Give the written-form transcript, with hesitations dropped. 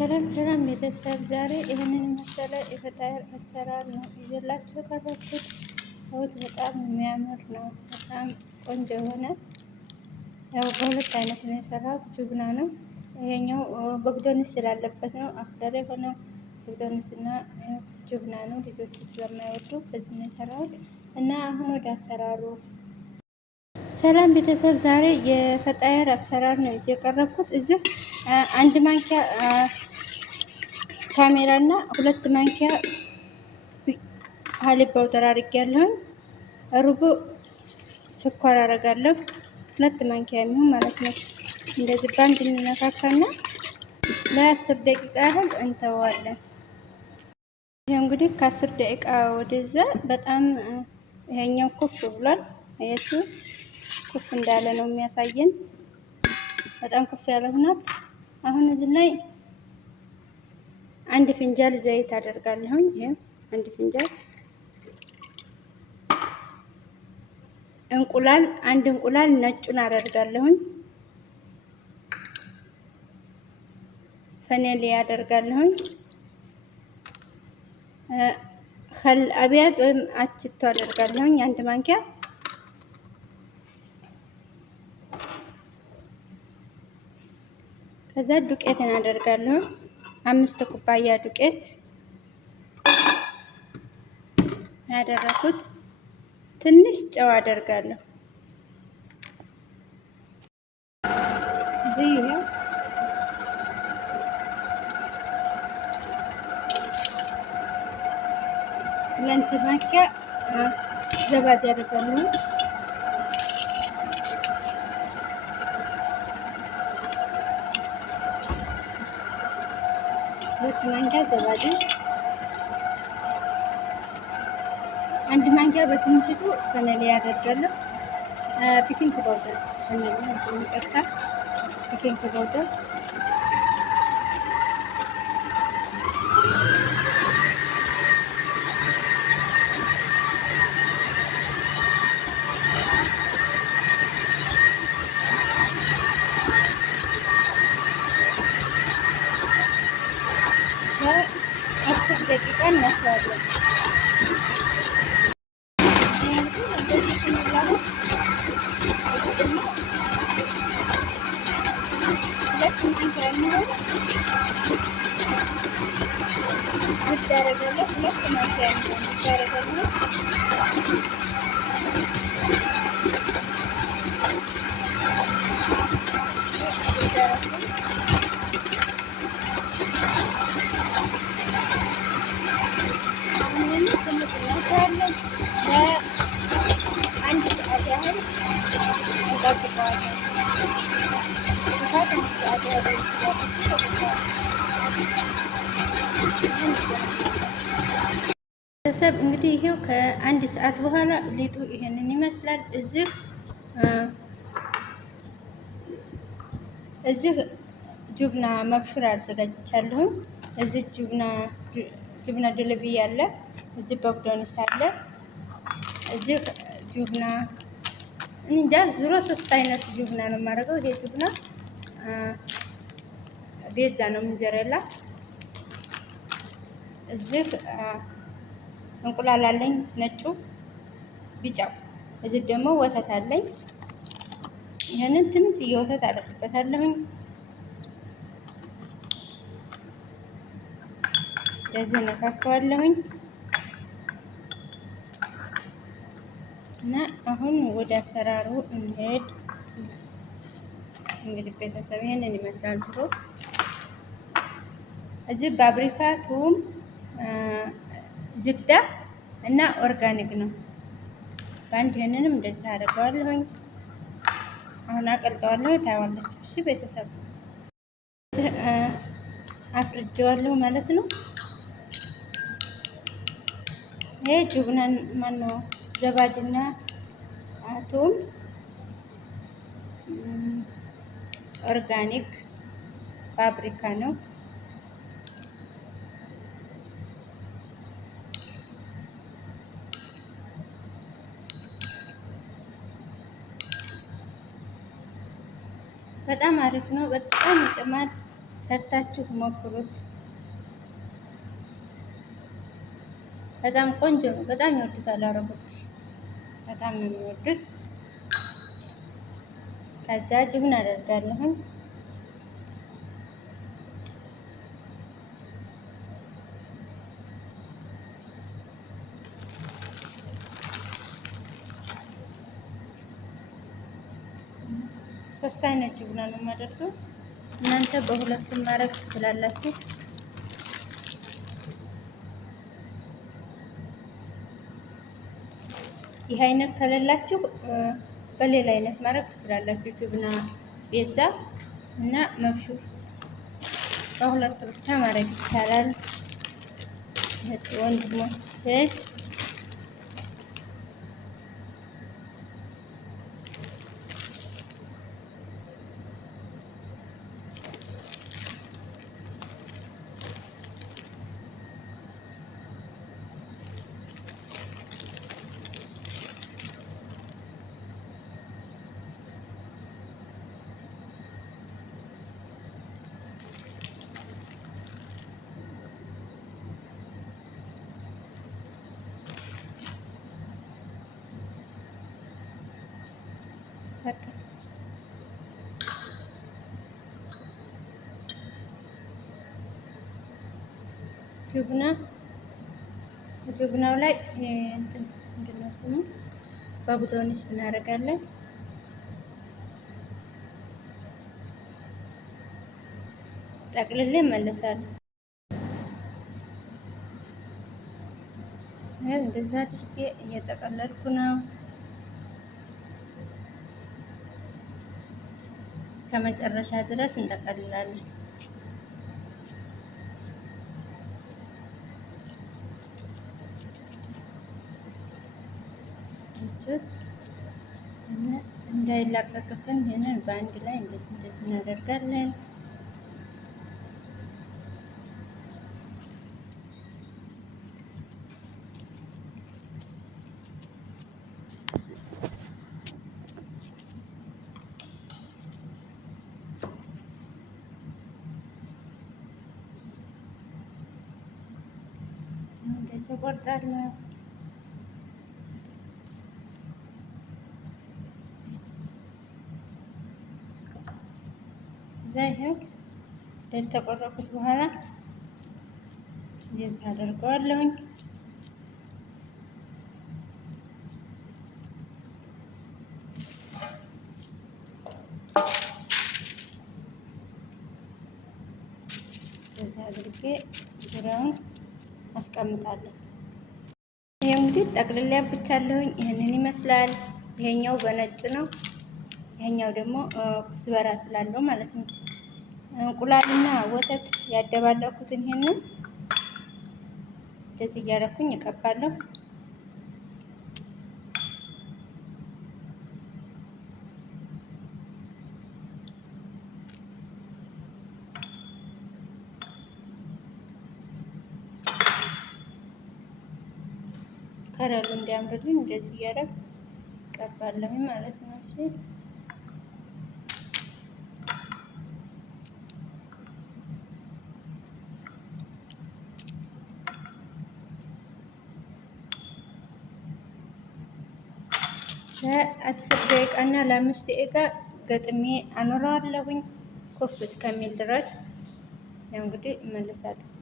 ሰላም ሰላም ቤተሰብ፣ ዛሬ ይህንን መሰለ የፈጣየር አሰራር ነው ይዤላችሁ የቀረብኩት። ሰውት በጣም የሚያምር ነው። በጣም ቆንጆ የሆነ ያው በሁለት አይነት ነው የሰራሁት። ጁብና ነው ይሄኛው በግዶንስ ስላለበት ነው አፍደር የሆነው በግዶንስ እና ጁብና ነው። ልጆቹ ስለማይወዱ በዚህ ነው የሰራሁት እና አሁን ወደ አሰራሩ። ሰላም ቤተሰብ፣ ዛሬ የፈጣየር አሰራር ነው ይዤ የቀረብኩት። እዚህ አንድ ማንኪያ ካሜራ እና 2 ማንኪያ ሀሊብ ፓውደር አድርጌያለሁኝ። ሩቡ ስኳር አደርጋለሁ 2 ማንኪያ የሚሆን ማለት ነው። እንደዚህ ባንድ እንነካካና ለ10 ደቂቃ ያህል እንተዋለን። ይሄ እንግዲህ ከ10 ደቂቃ ወደዛ በጣም ይሄኛው ኩፍ ብሏል። አያችሁ ኩፍ እንዳለ ነው የሚያሳየን። በጣም ኩፍ ያለ ሆኗል። አሁን እዚህ ላይ አንድ ፍንጃል ዘይት አደርጋለሁኝ። ይሄ አንድ ፍንጃል እንቁላል፣ አንድ እንቁላል ነጩን አደርጋለሁኝ። ፈኔል አደርጋለሁኝ። ኸል አብያት ወይም አችቶ አደርጋለሁኝ አንድ ማንኪያ። ከዛ ዱቄትን አደርጋለሁ 5 ኩባያ ዱቄት ያደረኩት። ትንሽ ጨው አደርጋለሁ። ይሄ ለንት ማንኪያ ዘባድ ያደርጋለሁ። ሁለት ማንኪያ ዘባድ፣ አንድ ማንኪያ በትንሽቱ ፈነሌ ያደርጋለሁ። ፒኪንግ ፓውደር ፈነሌ የሚቀርታ ፒኪንግ ፓውደር ለ10 ደቂቃ እናስዋለን። ቤተሰብ እንግዲህ ይሄው ከ1 ሰዓት በኋላ ሊጡ ይሄንን ይመስላል። እዚህ ጁብና መብሹር አዘጋጅቻለሁ። እዚህ ጁብና ድልብ ያለ፣ እዚህ በግዶንስ አለ፣ እዚህ ጁብና እንጃ ዙሮ 3 አይነት ጁብና ነው የማደርገው። ይሄ ጁብና ቤዛ ነው ምንጀረላ። እዚህ እንቁላል አለኝ ነጩ ቢጫው። እዚህ ደግሞ ወተት አለኝ። ይሄንን ትንሽዬ ወተት አደርግበታለሁኝ። እንደዚህ ነካካዋለሁኝ እና አሁን ወደ አሰራሩ እንሄድ። እንግዲህ ቤተሰብ ይሄንን ይመስላል። ድሮ እዚህ ፓፕሪካ፣ ቱም፣ ዝብዳ እና ኦርጋኒክ ነው በአንድ። ይሄንንም እንደዚህ አደርገዋለሁኝ። አሁን አቀልጠዋለሁ፣ ታይዋለች። እሺ ቤተሰብ አፍርጀዋለሁ ማለት ነው። ይሄ ጁብናን ማነው ዘባድና ቱም፣ ኦርጋኒክ ፓፕሪካ ነው። በጣም አሪፍ ነው። በጣም ይጥማል። ሰርታችሁ ሞክሩት። በጣም ቆንጆ ነው። በጣም ይወዱታል አረቦች፣ በጣም ነው የሚወዱት። ከዛ ጅብን አደርጋለሁ። ሶስት አይነት ጅብና ነው የማደርገው። እናንተ በሁለቱም ማድረግ ትችላላችሁ። ይህ አይነት ከሌላችሁ በሌላ አይነት ማድረግ ትችላላችሁ። ጅብና ቤዛ እና መብሹር በሁለቱ ብቻ ማድረግ ይቻላል። ወንድሞቼ በቃ ጁብናው ላይ እንትን ምንድን ነው ስሙ በጉዶንስ እናደርጋለን። ጠቅልሌ እመለሳለሁ። እንደዛ አድርጌ እየጠቀለልኩ ነው እስከ መጨረሻ ድረስ እንጠቀልላለን። እንዳይላቀቅብን ይሄንን በአንድ ላይ እንደዚህ እናደርጋለን። እንደዚህ ቆርጣለሁ። እዛ ይሄው እንደዚህ ተቆረኩት በኋላ እንደዚህ አደርገዋለሁኝ። እንደዚህ አድርጌ ዙሪያውን አስቀምጣለሁ። ይሄ እንግዲህ ጠቅልላ ብቻለሁኝ። ይሄንን ይመስላል። ይሄኛው በነጭ ነው። ይሄኛው ደግሞ ኩዝበራ ስላለው ማለት ነው። እንቁላልና ወተት ያደባለኩትን ይሄንን እንደዚህ እያደረኩኝ እቀባለሁ። ከረሉ እንዲያምርልኝ እንደዚህ እያደረኩ እቀባለሁ ማለት ነው። እሺ ለ10 ደቂቃ እና ለ5 ደቂቃ ገጥሜ አኖረዋለሁኝ ኩፍ እስከሚል ድረስ። ያው እንግዲህ እመልሳለሁ።